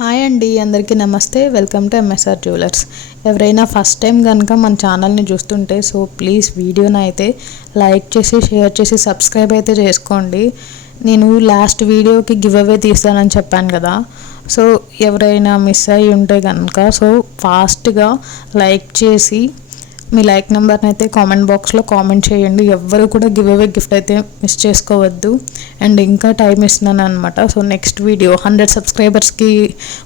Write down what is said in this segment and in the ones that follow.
Hi అండి అందరికీ నమస్తే. వెల్కమ్ టు ఎంఎస్ఆర్ జ్యువెలర్స్ ఎవరైనా ఫస్ట్ టైం కనుక మన ఛానల్ని చూస్తుంటే సో ప్లీజ్ వీడియోని అయితే లైక్ చేసి షేర్ చేసి సబ్స్క్రైబ్ అయితే చేసుకోండి. నేను లాస్ట్ వీడియోకి గివ్ అవే తీస్తానని చెప్పాను కదా. సో ఎవరైనా మిస్ అయ్యి ఉంటే కనుక సో ఫాస్ట్గా లైక్ చేసి మీ లైక్ నెంబర్ని అయితే కామెంట్ బాక్స్లో కామెంట్ చేయండి. ఎవ్వరు కూడా గివ్ అవే గిఫ్ట్ అయితే మిస్ చేసుకోవద్దు. అండ్ ఇంకా టైం ఇస్తున్నాను అనమాట సో నెక్స్ట్ వీడియో హండ్రెడ్ సబ్స్క్రైబర్స్కి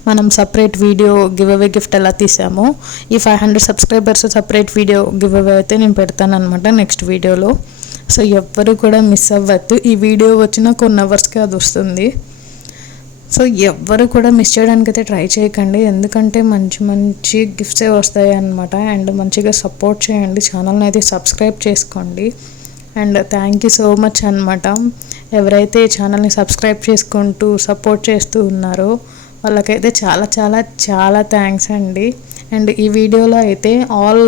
మనం separate video giveaway gift ఎలా తీసామో ఈ five hundred subscribers separate video giveaway అయితే నేను పెడతాను అనమాట నెక్స్ట్ వీడియోలో. సో ఎవ్వరు కూడా మిస్ అవ్వద్దు. ఈ వీడియో వచ్చిన కొన్ని అవర్స్కి అది వస్తుంది. సో ఎవ్వరు కూడా మిస్ చేయడానికి అయితే ట్రై చేయకండి. ఎందుకంటే మంచి మంచి గిఫ్ట్సే వస్తాయి అనమాట అండ్ మంచిగా సపోర్ట్ చేయండి. ఛానల్ని అయితే సబ్స్క్రైబ్ చేసుకోండి. And thank you so much అనమాట ఎవరైతే ఛానల్ని సబ్స్క్రైబ్ చేసుకుంటూ సపోర్ట్ చేస్తూ ఉన్నారో వాళ్ళకైతే చాలా చాలా చాలా థ్యాంక్స్ అండి. అండ్ ఈ వీడియోలో అయితే ఆల్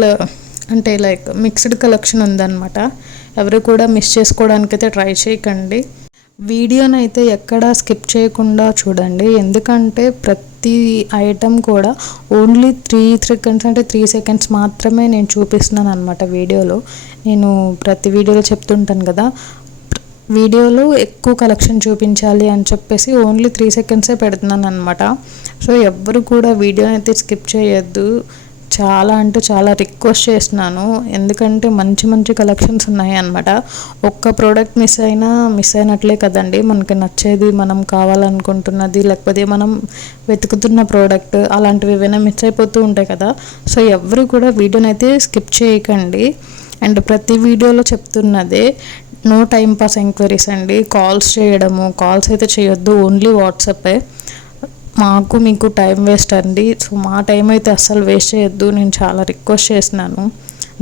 అంటే లైక్ మిక్స్డ్ కలెక్షన్ ఉందన్నమాట. ఎవరు కూడా మిస్ చేసుకోవడానికైతే ట్రై చేయకండి. వీడియోని అయితే ఎక్కడా స్కిప్ చేయకుండా చూడండి. ఎందుకంటే ప్రతి ఐటెం కూడా ఓన్లీ త్రీ సెకండ్స్ అంటే త్రీ సెకండ్స్ మాత్రమే నేను చూపిస్తున్నాను అనమాట వీడియోలో. నేను ప్రతి వీడియోలో చెప్తుంటాను కదా వీడియోలో ఎక్కువ కలెక్షన్ చూపించాలి అని చెప్పేసి ఓన్లీ త్రీ సెకండ్సే పెడుతున్నాను అనమాట సో ఎవ్వరు కూడా వీడియోని అయితే స్కిప్ చేయొద్దు. చాలా అంటే చాలా రిక్వెస్ట్ చేస్తున్నాను. ఎందుకంటే మంచి మంచి కలెక్షన్స్ ఉన్నాయి అనమాట ఒక్క ప్రోడక్ట్ మిస్ అయినా మిస్ అయినట్లే కదండి. మనకి నచ్చేది మనం కావాలనుకుంటున్నది లేకపోతే మనం వెతుకుతున్న ప్రోడక్ట్ అలాంటివి ఏవైనా మిస్ అయిపోతూ ఉంటాయి కదా. సో ఎవరు కూడా వీడియోని అయితే స్కిప్ చేయకండి. అండ్ ప్రతి వీడియోలో చెప్తున్నదే నో టైం పాస్ ఎంక్వైరీస్ అండి. కాల్స్ చేయడము కాల్స్ అయితే చేయొద్దు. ఓన్లీ వాట్సాపే మాకు మీకు టైం వేస్ట్ అండి. సో మా టైం అయితే అస్సలు వేస్ట్ చేయొద్దు. నేను చాలా రిక్వెస్ట్ చేసినాను.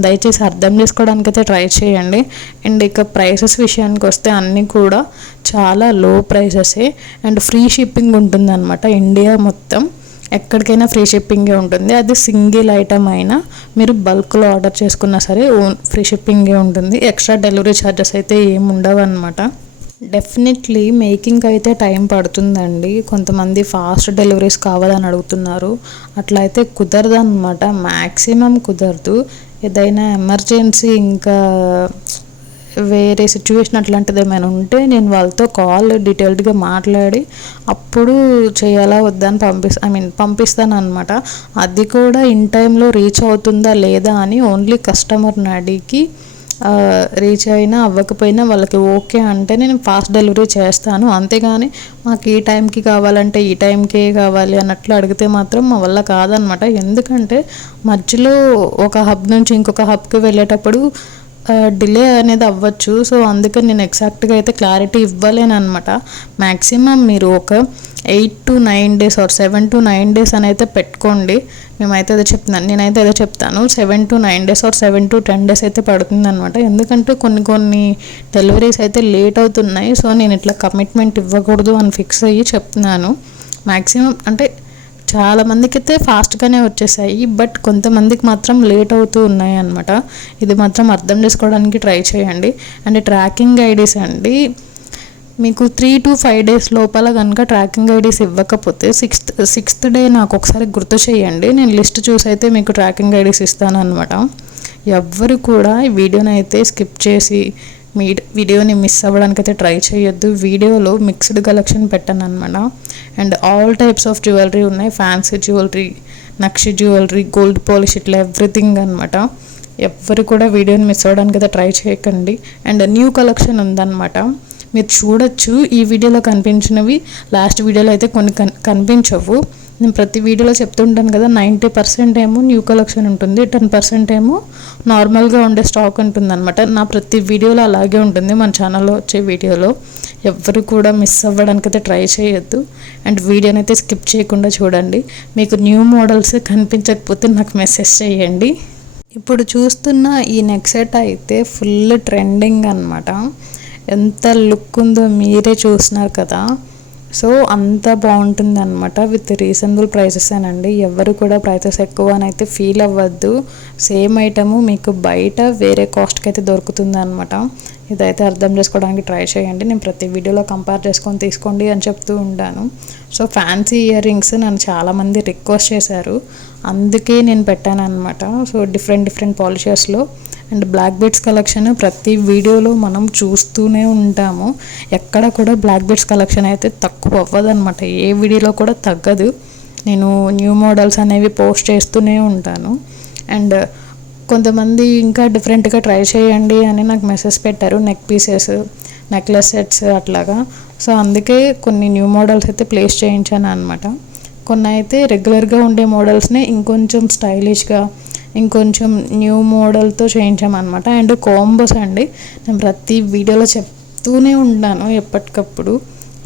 దయచేసి అర్థం చేసుకోవడానికి అయితే ట్రై చేయండి. అండ్ ఇక ప్రైసెస్ విషయానికి వస్తే అన్నీ కూడా చాలా లో ప్రైసెసే. అండ్ ఫ్రీ షిప్పింగ్ ఉంటుందన్నమాట ఇండియా మొత్తం. ఎక్కడికైనా ఫ్రీ షిప్పింగే ఉంటుంది. అది సింగిల్ ఐటమ్ అయినా మీరు బల్క్లో ఆర్డర్ చేసుకున్నా సరే ఓన్ ఫ్రీ షిప్పింగే ఉంటుంది. ఎక్స్ట్రా డెలివరీ ఛార్జెస్ అయితే ఏమి ఉండవు అనమాట డెఫినెట్లీ మేకింగ్ అయితే టైం పడుతుందండి. కొంతమంది ఫాస్ట్ డెలివరీస్ కావాలని అడుగుతున్నారు. అట్లా అయితే కుదరదు అనమాట మ్యాక్సిమం కుదరదు. ఏదైనా ఎమర్జెన్సీ ఇంకా వేరే సిచ్యువేషన్ అట్లాంటిది ఏమైనా ఉంటే నేను వాళ్ళతో కాల్ డీటెయిల్డ్గా మాట్లాడి అప్పుడు చేయాలా వద్దా అని పంపిస్తా ఐ మీన్ పంపిస్తాను అనమాట అది కూడా ఇన్ టైంలో రీచ్ అవుతుందా లేదా అని ఓన్లీ కస్టమర్ని అడిగి రీచ్ అయినా అవ్వకపోయినా వాళ్ళకి ఓకే అంటే నేను ఫాస్ట్ డెలివరీ చేస్తాను. అంతేగాని మాకు ఈ టైంకి కావాలంటే ఈ టైంకే కావాలి అన్నట్లు అడిగితే మాత్రం మా వల్ల కాదనమాట. ఎందుకంటే మధ్యలో ఒక హబ్ నుంచి ఇంకొక హబ్కి వెళ్ళేటప్పుడు డిలే అనేది అవ్వచ్చు. సో అందుకని నేను ఎగ్జాక్ట్గా అయితే క్లారిటీ ఇవ్వలేను అనమాట మ్యాక్సిమం మీరు ఒక eight to nine days or seven to nine days అని అయితే పెట్టుకోండి. మేమైతే అదే చెప్తున్నాను నేనైతే అదే చెప్తాను. Seven to nine days or seven to ten days అయితే పడుతుంది అనమాట ఎందుకంటే కొన్ని కొన్ని డెలివరీస్ అయితే లేట్ అవుతున్నాయి. సో నేను ఇట్లా కమిట్మెంట్ ఇవ్వకూడదు అని ఫిక్స్ అయ్యి చెప్తున్నాను. మ్యాక్సిమం అంటే చాలా మందికి అయితే ఫాస్ట్గానే వచ్చేసాయి. బట్ కొంతమందికి మాత్రం లేట్ అవుతూ ఉన్నాయి అనమాట ఇది మాత్రం అర్థం చేసుకోవడానికి ట్రై చేయండి. అండ్ ట్రాకింగ్ ఐడీస్ అండి. మీకు త్రీ టు ఫైవ్ డేస్ లోపల కనుక ట్రాకింగ్ ఐడీస్ ఇవ్వకపోతే సిక్స్త్ సిక్స్త్ డే నాకు ఒకసారి గుర్తు చేయండి. నేను లిస్ట్ చూసి అయితే మీకు ట్రాకింగ్ ఐడీస్ ఇస్తాను అనమాట ఎవ్వరు కూడా ఈ వీడియోని అయితే స్కిప్ చేసి మీ వీడియోని మిస్ అవ్వడానికి అయితే ట్రై చేయొద్దు. వీడియోలో మిక్స్డ్ కలెక్షన్ పెట్టాను అనమాట and all types of jewellery ఉన్నాయి. Fancy jewellery nakshi jewellery gold polish ఇట్లా ఎవ్రీథింగ్ అనమాట ఎవ్వరు కూడా వీడియోని మిస్ అవ్వడానికి అయితే ట్రై చేయకండి. అండ్ న్యూ కలెక్షన్ ఉందన్నమాట. మీరు చూడొచ్చు. ఈ వీడియోలో కనిపించినవి లాస్ట్ వీడియోలో అయితే కొన్ని కనిపించవు. నేను ప్రతి వీడియోలో చెప్తుంటాను కదా నైంటీ పర్సెంట్ ఏమో న్యూ కలెక్షన్ ఉంటుంది టెన్ పర్సెంట్ ఏమో నార్మల్గా ఉండే స్టాక్ ఉంటుంది అనమాట నా ప్రతి వీడియోలో అలాగే ఉంటుంది మన ఛానల్లో వచ్చే వీడియోలో. ఎవరు కూడా మిస్ అవ్వడానికి అయితే ట్రై చేయొద్దు. అండ్ వీడియోని అయితే స్కిప్ చేయకుండా చూడండి. మీకు న్యూ మోడల్స్ కనిపించకపోతే నాకు మెసేజ్ చేయండి. ఇప్పుడు చూస్తున్న ఈ నెక్ సెట్ అయితే ఫుల్ ట్రెండింగ్ అనమాట ఎంత లుక్ ఉందో మీరే చూస్తున్నారు కదా. సో అంత బాగుంటుంది అనమాట విత్ రీజనబుల్ ప్రైసెస్ అనండి. ఎవరు కూడా ప్రైసెస్ ఎక్కువ అని అయితే ఫీల్ అవ్వద్దు. సేమ్ ఐటము మీకు బయట వేరే కాస్ట్కి అయితే దొరుకుతుంది అనమాట ఇదైతే అర్థం చేసుకోవడానికి ట్రై చేయండి. నేను ప్రతి వీడియోలో కంపేర్ చేసుకొని తీసుకోండి అని చెప్తూ ఉంటాను. సో ఫ్యాన్సీ ఇయర్ రింగ్స్ నన్ను చాలామంది రిక్వెస్ట్ చేశారు. అందుకే నేను పెట్టాను అనమాట సో డిఫరెంట్ డిఫరెంట్ పాలిషర్స్లో. అండ్ బ్లాక్ బెడ్స్ కలెక్షన్ ప్రతి వీడియోలో మనం చూస్తూనే ఉంటాము. ఎక్కడ కూడా బ్లాక్ బెడ్స్ కలెక్షన్ అయితే తక్కువ అవ్వదనమాట ఏ వీడియోలో కూడా తగ్గదు. నేను న్యూ మోడల్స్ అనేవి పోస్ట్ చేస్తూనే ఉంటాను. అండ్ కొంతమంది ఇంకా డిఫరెంట్గా ట్రై చేయండి అని నాకు మెసేజ్ పెట్టారు. నెక్ పీసెస్ నెక్లెస్ సెట్స్ అట్లాగా. సో అందుకే కొన్ని న్యూ మోడల్స్ అయితే ప్లేస్ చేయించాను అనమాట కొన్ని అయితే రెగ్యులర్గా ఉండే మోడల్స్ని ఇంకొంచెం స్టైలిష్గా ఇంకొంచెం న్యూ మోడల్తో చేయించామన్నమాట. అండ్ కాంబోస్ అండి. నేను ప్రతి వీడియోలో చెప్తూనే ఉంటాను ఎప్పటికప్పుడు.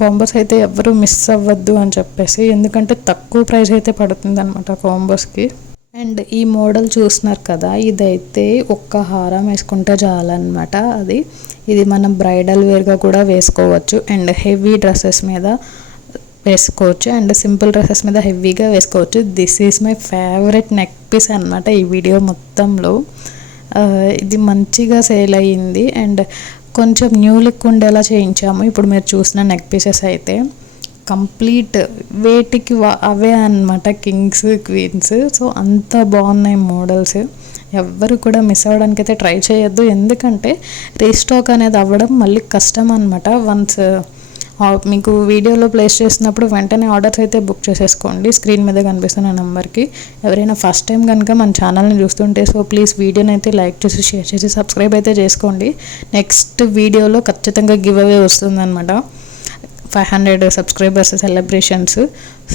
కాంబోస్ అయితే ఎవరు మిస్ అవ్వద్దు అని చెప్పేసి. ఎందుకంటే తక్కువ ప్రైస్ అయితే పడుతుంది అనమాట కాంబోస్కి అండ్ ఈ మోడల్ చూస్తున్నారు కదా ఇదైతే ఒక్క హారం వేసుకుంటే చాలన్నమాట అది. ఇది మనం బ్రైడల్ వేర్గా కూడా వేసుకోవచ్చు. అండ్ హెవీ డ్రెస్సెస్ మీద వేసుకోవచ్చు. అండ్ సింపుల్ డ్రెస్సెస్ మీద హెవీగా వేసుకోవచ్చు. This is my favourite neck piece అనమాట ఈ వీడియో మొత్తంలో. ఇది మంచిగా సేల్ అయ్యింది. అండ్ కొంచెం న్యూ లుక్ ఉండేలా చేయించాము. ఇప్పుడు మీరు చూసిన నెక్ పీసెస్ అయితే. కంప్లీట్ వేటికి అవే అనమాట కింగ్స్ క్వీన్స్ సో అంత బాగున్నాయి మోడల్స్ ఎవ్వరు కూడా మిస్ అవ్వడానికి అయితే ట్రై చేయొద్దు. ఎందుకంటే రీస్టాక్ అనేది అవ్వడం మళ్ళీ కష్టం అనమాట వన్స్ మీకు వీడియోలో ప్లేస్ చేసినప్పుడు వెంటనే ఆర్డర్స్ అయితే బుక్ చేసేసుకోండి. స్క్రీన్ మీద కనిపిస్తున్న నెంబర్కి ఎవరైనా ఫస్ట్ టైం కనుక మన ఛానల్ని చూస్తుంటే సో ప్లీజ్ వీడియోని అయితే లైక్ చేసి షేర్ చేసి సబ్స్క్రైబ్ అయితే చేసుకోండి. నెక్స్ట్ వీడియోలో ఖచ్చితంగా గివ్ అవే వస్తుందన్నమాట. Five hundred subscribers celebrations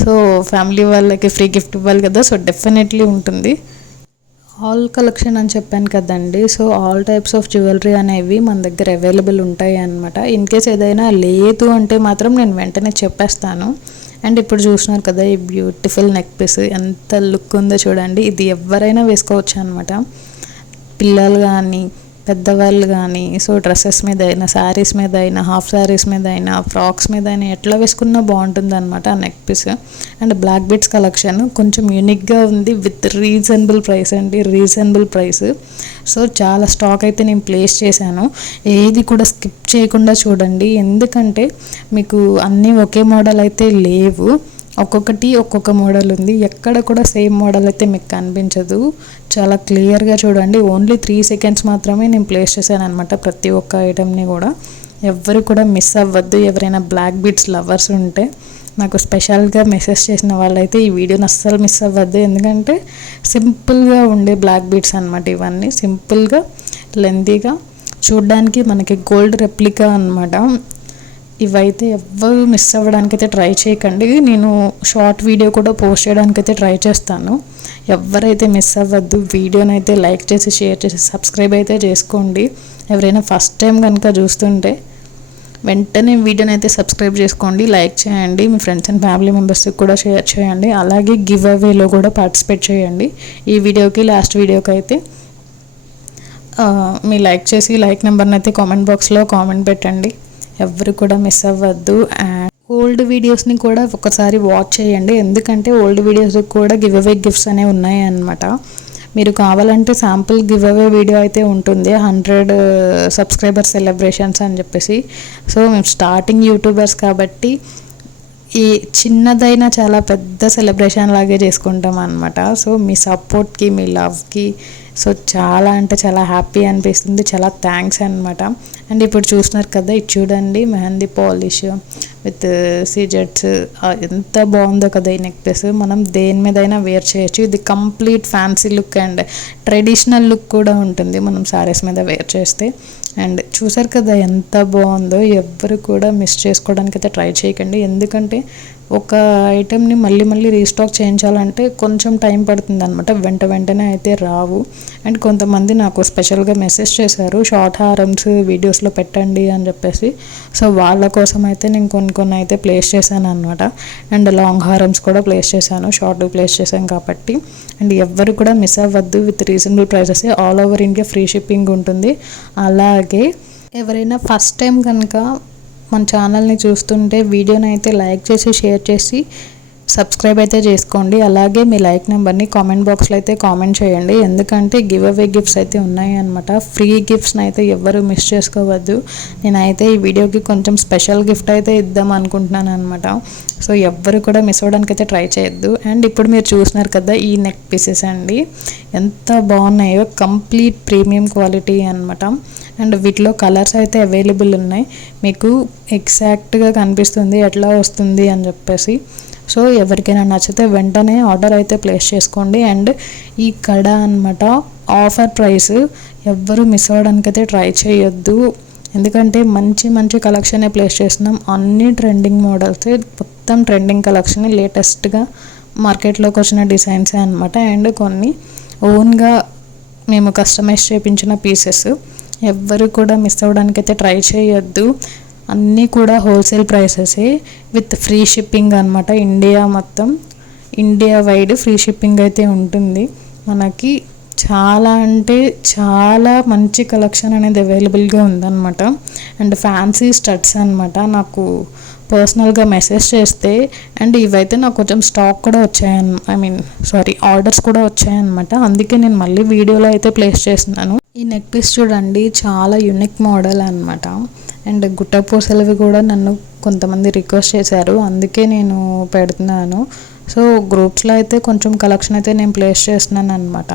so family వాళ్ళకి ఫ్రీ గిఫ్ట్ ఇవ్వాలి కదా సో డెఫినెట్లీ ఉంటుంది. ఆల్ కలెక్షన్ అని చెప్పాను కదండి. So all types of jewellery అనేవి మన దగ్గర అవైలబుల్ ఉంటాయి అనమాట ఇన్ కేస్ ఏదైనా లేదు అంటే మాత్రం నేను వెంటనే చెప్పేస్తాను. అండ్ ఇప్పుడు చూసినారు కదా ఈ బ్యూటిఫుల్ నెక్ పీస్ ఎంత లుక్ ఉందో చూడండి. ఇది ఎవరైనా వేసుకోవచ్చు అనమాట పిల్లలు కానీ పెద్దవాళ్ళు కానీ సో డ్రెస్సెస్ మీద అయినా శారీస్ మీద అయినా హాఫ్ శారీస్ మీద అయినా ఫ్రాక్స్ మీద అయినా ఎట్లా వేసుకున్నా బాగుంటుంది అనమాట ఆ neck piece. And black beads collection కొంచెం యూనిక్గా ఉంది విత్ రీజనబుల్ ప్రైస్ అండి రీజనబుల్ ప్రైస్ సో చాలా స్టాక్ అయితే నేను ప్లేస్ చేశాను. ఏది కూడా స్కిప్ చేయకుండా చూడండి. ఎందుకంటే మీకు అన్నీ ఒకే మోడల్ అయితే లేవు. ఒక్కొక్కటి ఒక్కొక్క మోడల్ ఉంది. ఎక్కడ కూడా సేమ్ మోడల్ అయితే మీకు కనిపించదు. చాలా క్లియర్గా చూడండి. ఓన్లీ త్రీ సెకండ్స్ మాత్రమే నేను ప్లేస్ చేశాను అనమాట ప్రతి ఒక్క ఐటెంని కూడా. ఎవరు కూడా మిస్ అవ్వద్దు. ఎవరైనా బ్లాక్ బీట్స్ లవర్స్ ఉంటే నాకు స్పెషల్గా మెసేజ్ చేసిన వాళ్ళైతే ఈ వీడియోని అస్సలు మిస్ అవ్వద్దు. ఎందుకంటే సింపుల్గా ఉండే బ్లాక్ బీట్స్ అనమాట ఇవన్నీ. సింపుల్గా లెంతీగా చూడ్డానికి మనకి గోల్డ్ రెప్లికా అనమాట ఇవైతే ఎవ్వరు మిస్ అవ్వడానికైతే ట్రై చేయకండి. నేను షార్ట్ వీడియో కూడా పోస్ట్ చేయడానికైతే ట్రై చేస్తాను. ఎవరైతే మిస్ అవ్వద్దు వీడియోని అయితే లైక్ చేసి షేర్ చేసి సబ్స్క్రైబ్ అయితే చేసుకోండి. ఎవరైనా ఫస్ట్ టైం కనుక చూస్తుంటే వెంటనే వీడియోని అయితే సబ్స్క్రైబ్ చేసుకోండి లైక్ చేయండి. మీ ఫ్రెండ్స్ అండ్ ఫ్యామిలీ మెంబర్స్కి కూడా షేర్ చేయండి. అలాగే గివ్ అవేలో కూడా పార్టిసిపేట్ చేయండి. ఈ వీడియోకి లాస్ట్ వీడియోకి అయితే మీ లైక్ చేసి లైక్ నెంబర్ని అయితే కామెంట్ బాక్స్లో కామెంట్ పెట్టండి. ఎవరు కూడా మిస్ అవ్వద్దు. అండ్ ఓల్డ్ వీడియోస్ని కూడా ఒకసారి వాచ్ చేయండి. ఎందుకంటే ఓల్డ్ వీడియోస్ కూడా గివ్ అవే గిఫ్ట్స్ అనేవి ఉన్నాయి అనమాట మీరు కావాలంటే శాంపుల్ గివ్ అవే వీడియో అయితే ఉంటుంది. హండ్రెడ్ సబ్స్క్రైబర్ సెలబ్రేషన్స్ అని చెప్పేసి. సో మేము స్టార్టింగ్ యూట్యూబర్స్ కాబట్టి ఈ చిన్నదైనా చాలా పెద్ద సెలబ్రేషన్ లాగే చేసుకుంటాం అనమాట సో మీ సపోర్ట్కి మీ లవ్కి సో చాలా అంటే చాలా హ్యాపీ అనిపిస్తుంది చాలా థ్యాంక్స్ అనమాట అండ్ ఇప్పుడు చూస్తున్నారు కదా ఇది చూడండి మెహందీ పాలిష్ విత్ సీజెట్స్ ఎంత బాగుందో కదా ఈ నెక్లెస్ మనం దేని మీదైనా వేర్ చేయొచ్చు. ఇది complete fancy look and traditional look కూడా ఉంటుంది మనం సారీస్ మీద వేర్ చేస్తే. అండ్ చూసారు కదా ఎంత బాగుందో ఎవ్వరు కూడా మిస్ చేసుకోవడానికి అయితే ట్రై చేయకండి. ఎందుకంటే ఒక ఐటెంని మళ్ళీ మళ్ళీ రీస్టాక్ చేయించాలంటే కొంచెం టైం పడుతుంది అనమాట వెంట వెంటనే అయితే రావు. అండ్ కొంతమంది నాకు స్పెషల్గా మెసేజ్ చేశారు షార్ట్ హారమ్స్ వీడియోస్లో పెట్టండి అని చెప్పేసి. సో వాళ్ళ కోసం అయితే నేను కొన్ని కొన్ని అయితే ప్లేస్ చేశాను అనమాట అండ్ లాంగ్ హారమ్స్ కూడా ప్లేస్ చేశాను షార్ట్ ప్లేస్ చేశాను కాబట్టి. అండ్ ఎవ్వరు కూడా మిస్ అవ్వద్దు with reasonable prices all over India free shipping ఉంటుంది. అలాగే ఎవరైనా ఫస్ట్ టైం కనుక మన ఛానల్ని చూస్తుంటే వీడియోని అయితే లైక్ చేసి షేర్ చేసి సబ్స్క్రైబ్ అయితే చేసుకోండి. అలాగే మీ లైక్ నెంబర్ని కామెంట్ బాక్స్లో అయితే కామెంట్ చేయండి. ఎందుకంటే గివ్ అవే గిఫ్ట్స్ అయితే ఉన్నాయి అనమాట ఫ్రీ గిఫ్ట్స్ని అయితే ఎవ్వరు మిస్ చేసుకోవద్దు. నేనైతే ఈ వీడియోకి కొంచెం స్పెషల్ గిఫ్ట్ అయితే ఇద్దాం అనుకుంటున్నాను అనమాట సో ఎవ్వరు కూడా మిస్ అవ్వడానికి అయితే ట్రై చేయొద్దు. అండ్ ఇప్పుడు మీరు చూసినారు కదా ఈ నెక్ పీసెస్ అండి. ఎంత బాగున్నాయో. కంప్లీట్ ప్రీమియం క్వాలిటీ అనమాట అండ్ వీటిలో కలర్స్ అయితే అవైలబుల్ ఉన్నాయి. మీకు ఎగ్జాక్ట్గా కనిపిస్తుంది ఎట్లా వస్తుంది అని చెప్పేసి. సో ఎవరికైనా నచ్చితే వెంటనే ఆర్డర్ అయితే ప్లేస్ చేసుకోండి. అండ్ ఈ కడ అనమాట ఆఫర్ ప్రైస్ ఎవ్వరు మిస్ అవ్వడానికి అయితే ట్రై చేయొద్దు. ఎందుకంటే మంచి మంచి కలెక్షనే ప్లేస్ చేస్తున్నాం. అన్ని ట్రెండింగ్ మోడల్స్ మొత్తం ట్రెండింగ్ కలెక్షన్ లేటెస్ట్గా మార్కెట్లోకి వచ్చిన డిజైన్సే అనమాట అండ్ కొన్ని ఓన్గా మేము కస్టమైజ్ చేయించిన పీసెస్ ఎవ్వరు కూడా మిస్ అవ్వడానికి అయితే ట్రై చేయొద్దు. అన్నీ కూడా హోల్సేల్ ప్రైసెసే విత్ ఫ్రీ షిప్పింగ్ అనమాట ఇండియా మొత్తం ఇండియా వైడ్ ఫ్రీ షిప్పింగ్ అయితే ఉంటుంది. మనకి చాలా అంటే చాలా మంచి కలెక్షన్ అనేది అవైలబుల్గా ఉందన్నమాట. అండ్ ఫ్యాన్సీ స్టడ్స్ అనమాట నాకు పర్సనల్గా మెసేజ్ చేస్తే అండ్ ఇవైతే నాకు కొంచెం స్టాక్ కూడా వచ్చాయన్ ఐ మీన్ సారీ ఆర్డర్స్ కూడా వచ్చాయన్నమాట. అందుకే నేను మళ్ళీ వీడియోలో అయితే ప్లేస్ చేస్తున్నాను. ఈ నెక్ పీస్ చూడండి చాలా యునిక్ మోడల్ అనమాట అండ్ గుట్టపూసలవి కూడా నన్ను కొంతమంది రిక్వెస్ట్ చేశారు. అందుకే నేను పెడుతున్నాను. సో గ్రూప్స్లో అయితే కొంచెం కలెక్షన్ అయితే నేను ప్లేస్ చేస్తున్నాను అనమాట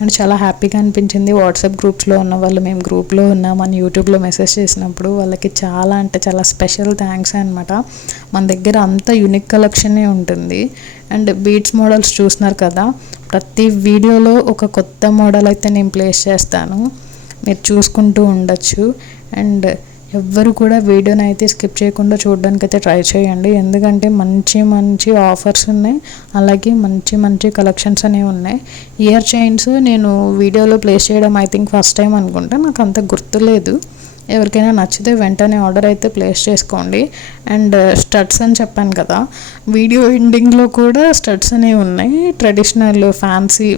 అండ్ చాలా హ్యాపీగా అనిపించింది. వాట్సాప్ గ్రూప్స్లో ఉన్న వాళ్ళు మేము గ్రూప్లో ఉన్నామని యూట్యూబ్లో మెసేజ్ చేసినప్పుడు వాళ్ళకి చాలా అంటే చాలా స్పెషల్ థ్యాంక్స్ అనమాట మన దగ్గర అంత యునిక్ కలెక్షనే ఉంటుంది. అండ్ బీట్స్ మోడల్స్ చూస్తున్నారు కదా ప్రతి వీడియోలో ఒక కొత్త మోడల్ అయితే నేను ప్లేస్ చేస్తాను. మీరు చూసుకుంటూ ఉండొచ్చు. అండ్ ఎవ్వరు కూడా వీడియోని అయితే స్కిప్ చేయకుండా చూడడానికి అయితే ట్రై చేయండి. ఎందుకంటే మంచి మంచి ఆఫర్స్ ఉన్నాయి. అలాగే మంచి మంచి కలెక్షన్స్ అనేవి ఉన్నాయి. ఇయర్ చైన్స్ నేను వీడియోలో ప్లేస్ చేయడం ఐ థింక్ ఫస్ట్ టైం అనుకుంటా. నాకు అంత గుర్తులేదు ఎవరికైనా నచ్చితే వెంటనే ఆర్డర్ అయితే ప్లేస్ చేసుకోండి. అండ్ స్టడ్స్ అని చెప్పాను కదా. వీడియో ఎండింగ్లో కూడా స్టడ్స్ అనేవి ఉన్నాయి. ట్రెడిషనల్ ఫ్యాన్సీ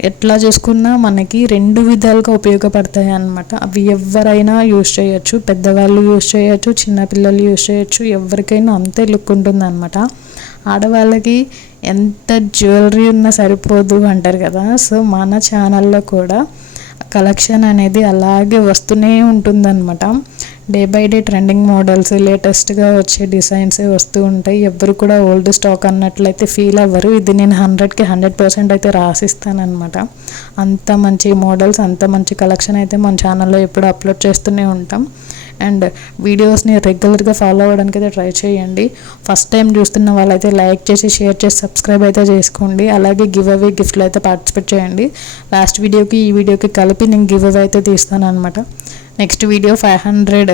ఎట్లా చూసుకున్నా మనకి రెండు విధాలుగా ఉపయోగపడతాయి అన్నమాట. అవి ఎవరైనా యూజ్ చేయొచ్చు పెద్దవాళ్ళు యూజ్ చేయొచ్చు చిన్నపిల్లలు యూజ్ చేయొచ్చు ఎవరికైనా అంతే లుక్ ఉంటుంది అనమాట ఆడవాళ్ళకి ఎంత జ్యువెలరీ ఉన్నా సరిపోదు అంటారు కదా. సో మన ఛానల్లో కూడా కలెక్షన్ అనేది అలాగే వస్తూనే ఉంటుందన్నమాట. Day by day trending models లేటెస్ట్గా వచ్చే డిజైన్స్ వస్తూ ఉంటాయి. ఎవ్వరు కూడా ఓల్డ్ స్టాక్ అన్నట్లయితే ఫీల్ అవ్వరు. ఇది నేను హండ్రెడ్కి హండ్రెడ్ పర్సెంట్ అయితే రాసిస్తానమాట అంత మంచి మోడల్స్ అంత మంచి కలెక్షన్ అయితే మన ఛానల్లో ఎప్పుడు అప్లోడ్ చేస్తూనే ఉంటాం. అండ్ వీడియోస్ని రెగ్యులర్గా ఫాలో అవ్వడానికి అయితే ట్రై చేయండి. ఫస్ట్ టైం చూస్తున్న వాళ్ళైతే లైక్ చేసి షేర్ చేసి సబ్స్క్రైబ్ అయితే చేసుకోండి. అలాగే గివ్ అవే గిఫ్ట్లు అయితే పార్టిసిపేట్ చేయండి. లాస్ట్ వీడియోకి ఈ వీడియోకి కలిపి నేను గివ్ అవే అయితే తీస్తాను అనమాట next video five hundred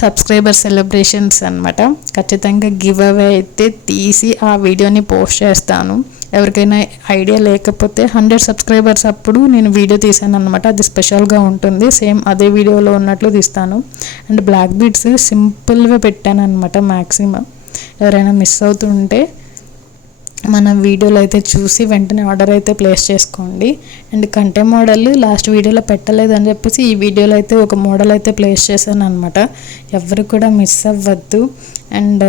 subscriber celebrations అనమాట ఖచ్చితంగా గివ్ అవే అయితే తీసి ఆ వీడియోని పోస్ట్ చేస్తాను. ఎవరికైనా ఐడియా లేకపోతే హండ్రెడ్ సబ్స్క్రైబర్స్ అప్పుడు నేను వీడియో తీసాను అనమాట అది స్పెషల్గా ఉంటుంది. సేమ్ అదే వీడియోలో ఉన్నట్లు తీస్తాను. అండ్ బ్లాక్ బీడ్స్ సింపుల్గా పెట్టాను అనమాట మ్యాక్సిమం ఎవరైనా మిస్ అవుతుంటే మన వీడియోలు అయితే చూసి వెంటనే ఆర్డర్ అయితే ప్లేస్ చేసుకోండి. అండ్ కంటే మోడల్ లాస్ట్ వీడియోలో పెట్టలేదని చెప్పేసి ఈ వీడియోలో అయితే ఒక మోడల్ అయితే ప్లేస్ చేశాను అనమాట ఎవరు కూడా మిస్ అవ్వద్దు. అండ్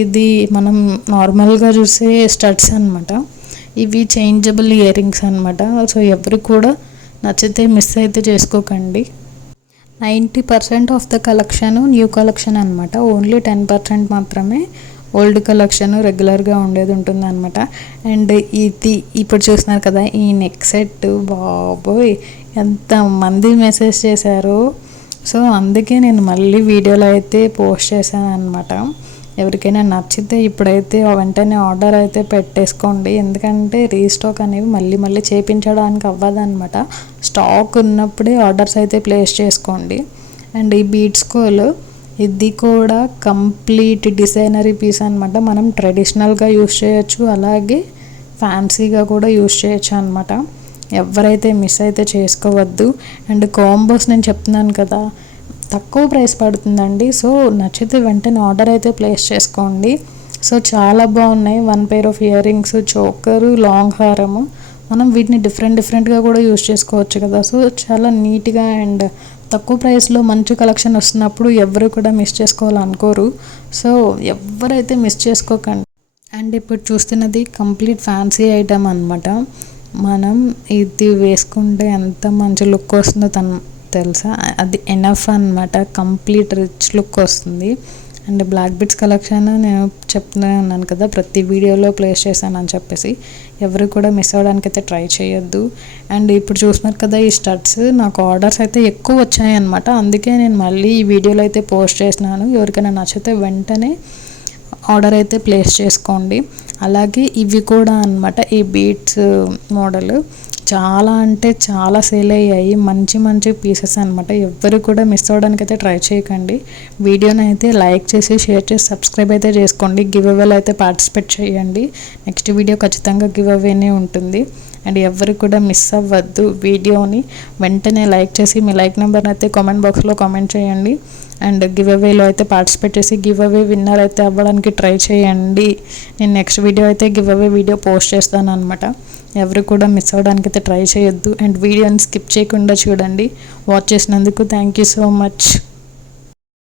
ఇది మనం నార్మల్గా చూసే స్టడ్స్ అనమాట ఇవి చేంజబుల్ ఇయర్ రింగ్స్ అనమాట సో ఎవరు కూడా నచ్చితే మిస్ అయితే చేసుకోకండి. Ninety percent of the collection new collection అనమాట ఓన్లీ టెన్ పర్సెంట్ మాత్రమే ఓల్డ్ కలెక్షన్ రెగ్యులర్గా ఉండేది ఉంటుంది అనమాట అండ్ ఇది ఇప్పుడు చూస్తున్నారు కదా ఈ నెక్ సెట్. బాబోయ్! ఎంతమంది మెసేజ్ చేశారు. సో అందుకే నేను మళ్ళీ వీడియోలో అయితే పోస్ట్ చేశాను అనమాట ఎవరికైనా నచ్చితే ఇప్పుడైతే వెంటనే ఆర్డర్ అయితే పెట్టేసుకోండి. ఎందుకంటే రీస్టాక్ అనేవి మళ్ళీ మళ్ళీ చేపించడానికి అవ్వదనమాట స్టాక్ ఉన్నప్పుడే ఆర్డర్స్ అయితే ప్లేస్ చేసుకోండి. అండ్ ఈ బీట్స్ కోల్ ఇది కూడా కంప్లీట్ డిజైనరీ పీస్ అనమాట మనం ట్రెడిషనల్గా యూస్ చేయొచ్చు. అలాగే ఫ్యాన్సీగా కూడా యూస్ చేయొచ్చు అనమాట ఎవరైతే మిస్ అయితే చేసుకోవద్దు. అండ్ కాంబోస్ నేను చెప్తున్నాను కదా తక్కువ ప్రైస్ పడుతుందండి. సో నచ్చితే వెంటనే ఆర్డర్ అయితే ప్లేస్ చేసుకోండి. సో చాలా బాగున్నాయి. One pair of ear rings choker long హారము మనం వీటిని డిఫరెంట్ డిఫరెంట్గా కూడా యూస్ చేసుకోవచ్చు కదా. సో చాలా నీట్గా అండ్ తక్కువ ప్రైస్లో మంచి కలెక్షన్ వస్తున్నప్పుడు ఎవరు కూడా మిస్ చేసుకోవాలనుకోరు. సో ఎవరైతే మిస్ చేసుకోకండి. అండ్ ఇప్పుడు చూస్తున్నది కంప్లీట్ ఫ్యాన్సీ ఐటమ్ అనమాట మనం ఇది వేసుకుంటే ఎంత మంచి లుక్ వస్తుందో తను తెలుసా? అది ఎనఫ్ అనమాట కంప్లీట్ రిచ్ లుక్ వస్తుంది. అండ్ బ్లాక్ బిట్స్ కలెక్షన్ నేను చెప్తూనే ఉన్నాను కదా ప్రతి వీడియోలో ప్లేస్ చేశాను అని చెప్పేసి. ఎవరు కూడా మిస్ అవ్వడానికి అయితే ట్రై చేయొద్దు. అండ్ ఇప్పుడు చూస్తున్నారు కదా ఈ స్టడ్స్ నాకు ఆర్డర్స్ అయితే ఎక్కువ వచ్చాయి అనమాట అందుకే నేను మళ్ళీ ఈ వీడియోలో అయితే పోస్ట్ చేసినాను ఎవరికైనా నచ్చితే వెంటనే ఆర్డర్ అయితే ప్లేస్ చేసుకోండి. అలాగే ఇవి కూడా అనమాట ఈ బీట్స్ మోడల్ చాలా అంటే చాలా సేల్ అయ్యాయి. మంచి మంచి పీసెస్ అనమాట ఎవ్వరు కూడా మిస్ అవ్వడానికి అయితే ట్రై చేయకండి. వీడియోని అయితే లైక్ చేసి షేర్ చేసి సబ్స్క్రైబ్ అయితే చేసుకోండి. గివ్ అవేలో అయితే పార్టిసిపేట్ చేయండి. నెక్స్ట్ వీడియో ఖచ్చితంగా గివ్ అవేనే ఉంటుంది. అండ్ ఎవరు కూడా మిస్ అవ్వద్దు. వీడియోని వెంటనే లైక్ చేసి మీ లైక్ నెంబర్ని అయితే కామెంట్ బాక్స్లో కామెంట్ చేయండి. అండ్ గివ్ అవేలో అయితే పార్టిసిపేట్ చేసి గివ్ అవే విన్నర్ అయితే అవ్వడానికి ట్రై చేయండి. నేను నెక్స్ట్ వీడియో అయితే గివ్ అవే వీడియో పోస్ట్ చేస్తాను అనమాట ఎవరు కూడా మిస్ అవ్వడానికి అయితే ట్రై చేయొద్దు. అండ్ వీడియోని స్కిప్ చేయకుండా చూడండి. వాచ్ చేసినందుకు థ్యాంక్ యూ సో మచ్